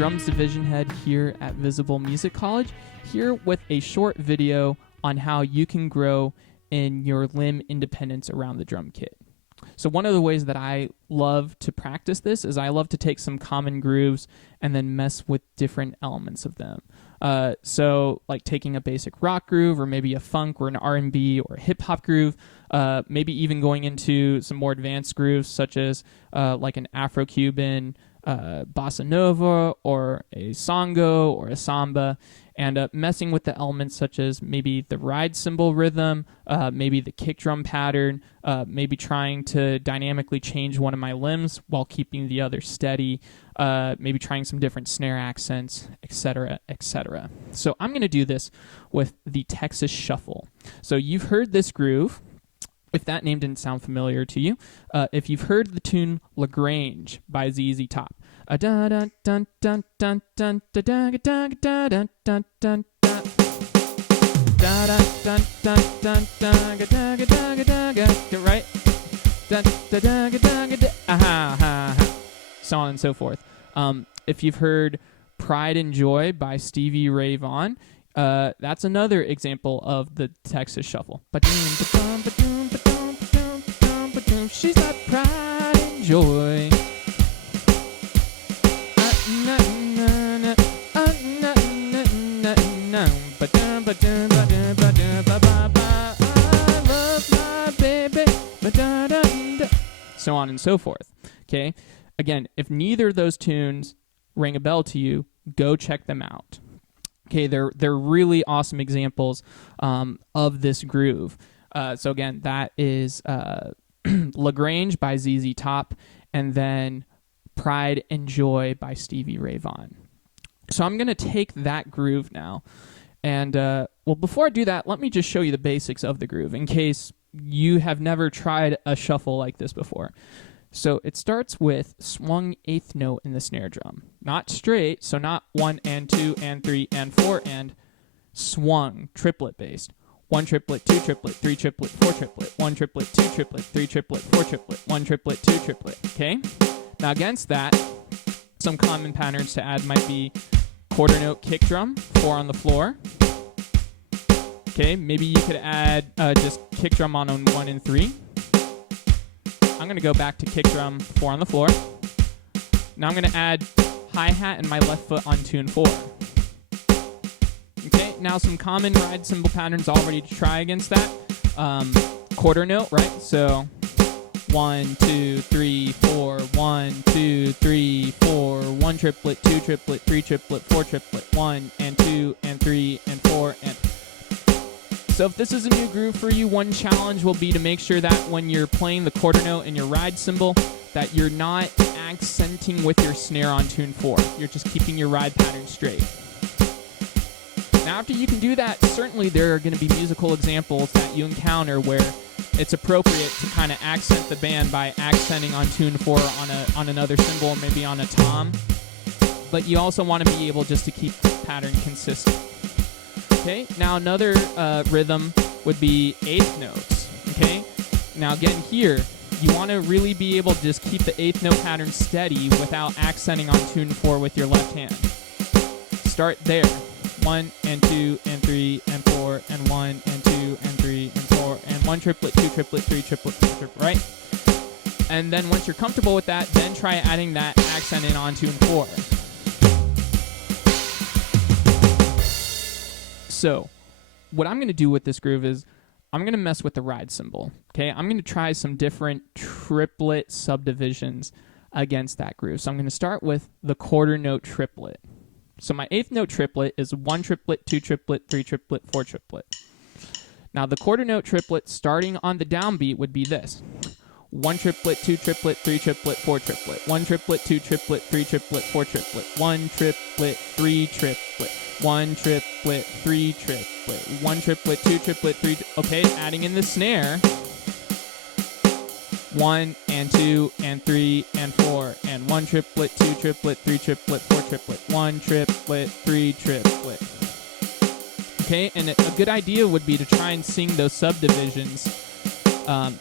drums division head here at Visible Music College, here with a short video on how you can grow in your limb independence around the drum kit. So one of the ways that I love to practice this is I love to take some common grooves and then mess with different elements of them. So like taking a basic rock groove or maybe a funk or an R&B or a hip-hop groove, maybe even going into some more advanced grooves such as like an Afro-Cuban bossa nova or a songo or a samba, and messing with the elements such as maybe the ride cymbal rhythm, maybe the kick drum pattern, maybe trying to dynamically change one of my limbs while keeping the other steady, maybe trying some different snare accents, etc., etc. So I'm going to do this with the Texas Shuffle. So you've heard this groove, if that name didn't sound familiar to you. If you've heard the tune LaGrange by ZZ Top. Right? So on and so forth. If you've heard Pride and Joy by Stevie Ray Vaughan, that's another example of the Texas Shuffle. She's got pride and joy. I love my baby. So on and so forth. Okay? Again, if neither of those tunes ring a bell to you, go check them out. Okay, they're really awesome examples of this groove. So again, that is LaGrange by ZZ Top, and then Pride and Joy by Stevie Ray Vaughan. So I'm going to take that groove now. And, well, before I do that, let me just show you the basics of the groove in case you have never tried a shuffle like this before. So it starts with swung eighth note in the snare drum. Not straight, so not 1 and 2 and 3 and 4 and swung, triplet based. 1 triplet, 2 triplet, 3 triplet, 4 triplet, 1 triplet, 2 triplet, 3 triplet, 4 triplet, 1 triplet, 2 triplet, okay? Now against that, some common patterns to add might be quarter note kick drum, 4 on the floor. Okay, maybe you could add just kick drum on 1 and 3. I'm going to go back to kick drum, 4 on the floor. Now I'm going to add hi-hat and my left foot on 2 and 4. Okay, now some common ride cymbal patterns all ready to try against that. Quarter note, right? So 1, 2, 3, 4, 1, 2, 3, 4, 1 triplet, 2 triplet, 3 triplet, 4 triplet, 1 and 2 and 3 and 4 and... So if this is a new groove for you, one challenge will be to make sure that when you're playing the quarter note and your ride cymbal, that you're not accenting with your snare on tune 4. You're just keeping your ride pattern straight. Now after you can do that, certainly there are going to be musical examples that you encounter where it's appropriate to kind of accent the band by accenting on tune 4 on another cymbal, maybe on a tom. But you also want to be able just to keep the pattern consistent. Okay, now another rhythm would be eighth notes. Okay, now again here, you want to really be able to just keep the eighth note pattern steady without accenting on tune 4 with your left hand. Start there. 1 and 2 and 3 and 4 and 1 and 2 and 3 and 4 and 1 triplet, 2 triplet, 3 triplet, 4 triplet, right? And then once you're comfortable with that, then try adding that accent in on tune 4. So what I'm going to do with this groove is I'm going to mess with the ride cymbal. Okay, I'm going to try some different triplet subdivisions against that groove. So I'm going to start with the quarter note triplet. So my eighth note triplet is 1 triplet, 2 triplet, 3 triplet, 4 triplet. Now the quarter note triplet starting on the downbeat would be this. 1 triplet, 2 triplet, 3 triplet, 4 triplet. 1 triplet, 2 triplet, 3 triplet, 4 triplet. 1 triplet, 3 triplet. 1 triplet, 3 triplet. 1 triplet, 2 triplet, 3. Okay, adding in the snare. 1 and 2 and 3 and 4 and 1 triplet, 2 triplet, 3 triplet, 4 triplet, 1 triplet, 3 triplet. Okay, and a good idea would be to try and sing those subdivisions,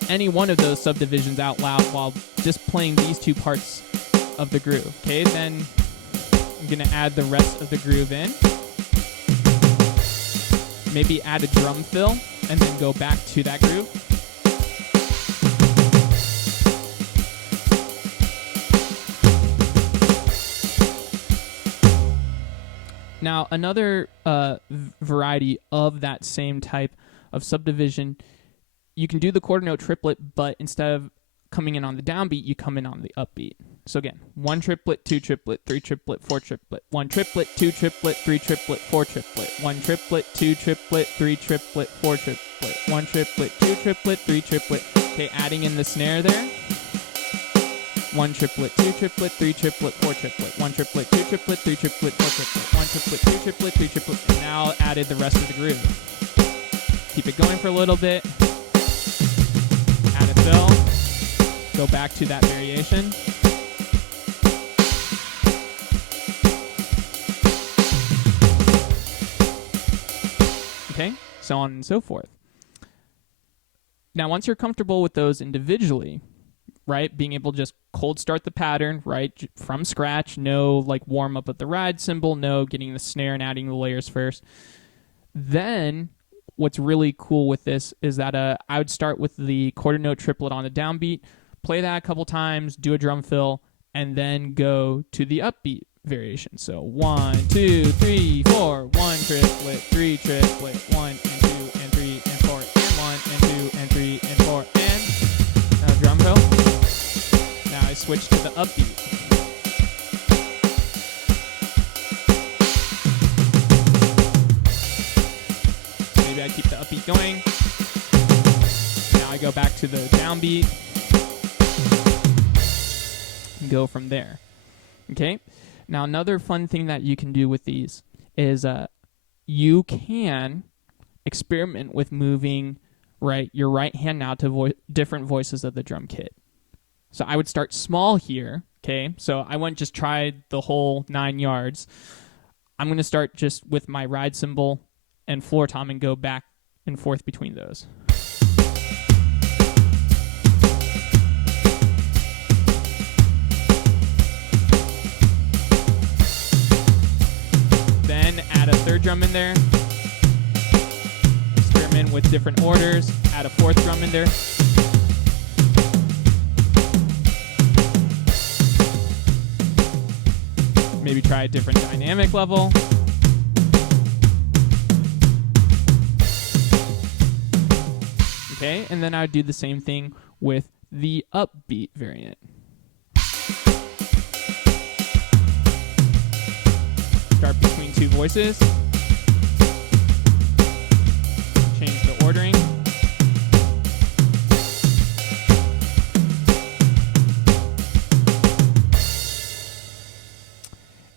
any one of those subdivisions out loud while just playing these two parts of the groove. Okay, then I'm going to add the rest of the groove in. Maybe add a drum fill and then go back to that groove. Now, another variety of that same type of subdivision, you can do the quarter note triplet, but instead of coming in on the downbeat, you come in on the upbeat. So again, 1 triplet, 2 triplet, 3 triplet, 4 triplet, 1 triplet, 2 triplet, 3 triplet, 4 triplet, 1 triplet, 2 triplet, 3 triplet, 4 triplet, 1 triplet, 2 triplet, 3 triplet. Okay, adding in the snare there. 1 triplet, 2 triplet, 3 triplet, 4 triplet, 1 triplet, 2 triplet, 3 triplet, 4 triplet, 1 triplet, 2 triplet, 3 triplet, and now added the rest of the groove. Keep it going for a little bit. Add a fill. Go back to that variation. Okay, so on and so forth. Now, once you're comfortable with those individually, right, being able to just cold start the pattern, right, from scratch, no like warm up of the ride cymbal, no getting the snare and adding the layers first. Then what's really cool with this is that I would start with the quarter note triplet on the downbeat, play that a couple times, do a drum fill, and then go to the upbeat variation. So 1, 2, 3, 4, 1 triplet, 3 triplet, 1 and 2 and 3 and 4 and 1 and 2 and 3 and 4 and drum fill. Now I switch to the upbeat. Maybe I keep the upbeat going. Now I go back to the downbeat and go from there. Okay? Now, another fun thing that you can do with these is you can experiment with moving your right hand now to different voices of the drum kit. So I would start small here, okay? So I wouldn't just try the whole 9 yards. I'm going to start just with my ride cymbal and floor tom and go back and forth between those. Then add a third drum in there. Experiment with different orders. Add a fourth drum in there. Maybe try a different dynamic level. Okay, and then I would do the same thing with the upbeat variant. Start between two voices. Change the ordering.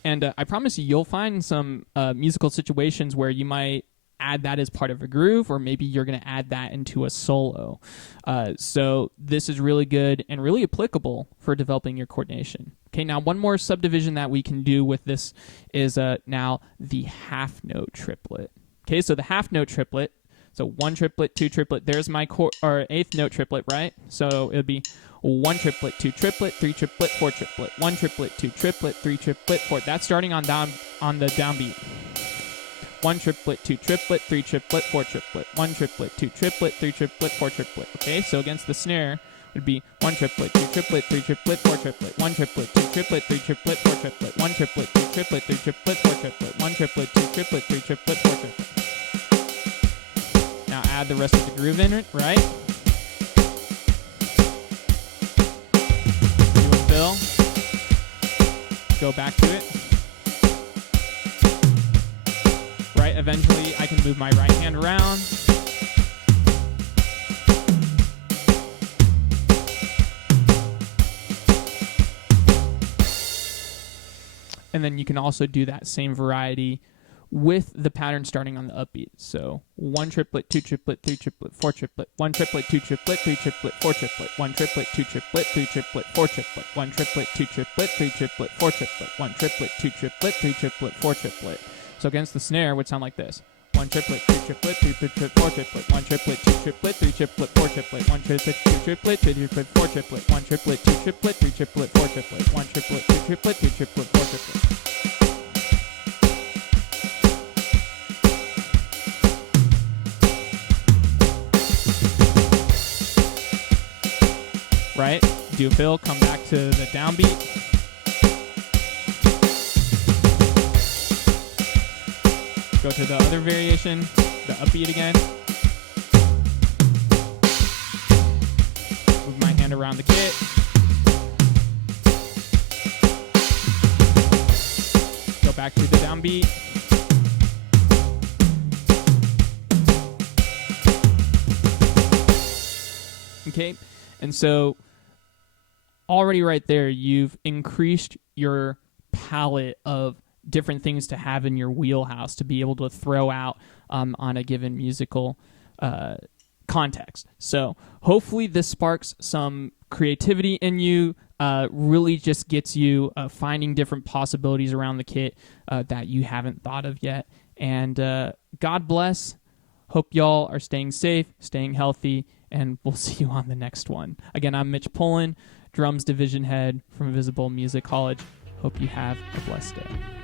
And I promise you'll find some musical situations where you might add that as part of a groove, or maybe you're going to add that into a solo. So this is really good and really applicable for developing your coordination. Okay, now one more subdivision that we can do with this is now the half note triplet. Okay, so the half note triplet, so 1 triplet, 2 triplet, there's my eighth note triplet, right? So it would be 1 triplet, 2 triplet, 3 triplet, 4 triplet, 1 triplet, 2 triplet, 3 triplet, 4. That's starting on the downbeat. 1 triplet, 2 triplet, 3 triplet, 4 triplet, 1 triplet, 2 triplet, 3 triplet, 4 triplet. Okay, so against the snare would be 1 triplet, 2 triplet, 3 triplet, 4 triplet, 1 triplet, 2 triplet, 3 triplet, 4 triplet, 1 triplet, 2 triplet, 3 triplet, 4 triplet, 1 triplet, 2 triplet, 3 triplet, 4 triplet. Now add the rest of the groove in it, right? Do a fill. Go back to it. Right, eventually I can move my right hand around. And then you can also do that same variety with the pattern starting on the upbeat. So 1 triplet, 2 triplet, 3 triplet, 4 triplet, 1 triplet, 2 triplet, 3 triplet, 4 triplet, 1 triplet, 2 triplet, 3 triplet, 4 triplet, 1 triplet, 2 triplet, 3 triplet, 4 triplet, 1 triplet, 2 triplet, 3 triplet, 4 triplet. So against the snare would sound like this. 1 triplet, 2 triplet, 3 triplet, 4 triplet, 1 triplet, 2 triplet, 3 triplet, 4 triplet, 1 triplet, 2 triplet, 3 triplet, 4 triplet, 1 triplet, 2 triplet, 3 triplet, 4 triplet, 1 triplet, 2 triplet, 3 triplet, 4 triplet. right? Do a fill, come back to the downbeat. Go to the other variation, the upbeat again. Move my hand around the kit. Go back to the downbeat. Okay, and so already right there, you've increased your palette of different things to have in your wheelhouse to be able to throw out on a given musical context. So hopefully this sparks some creativity in you, really just gets you finding different possibilities around the kit that you haven't thought of yet. And God bless. Hope y'all are staying safe, staying healthy, and we'll see you on the next one. Again, I'm Mich Polan, drums division head from Visible Music College. Hope you have a blessed day.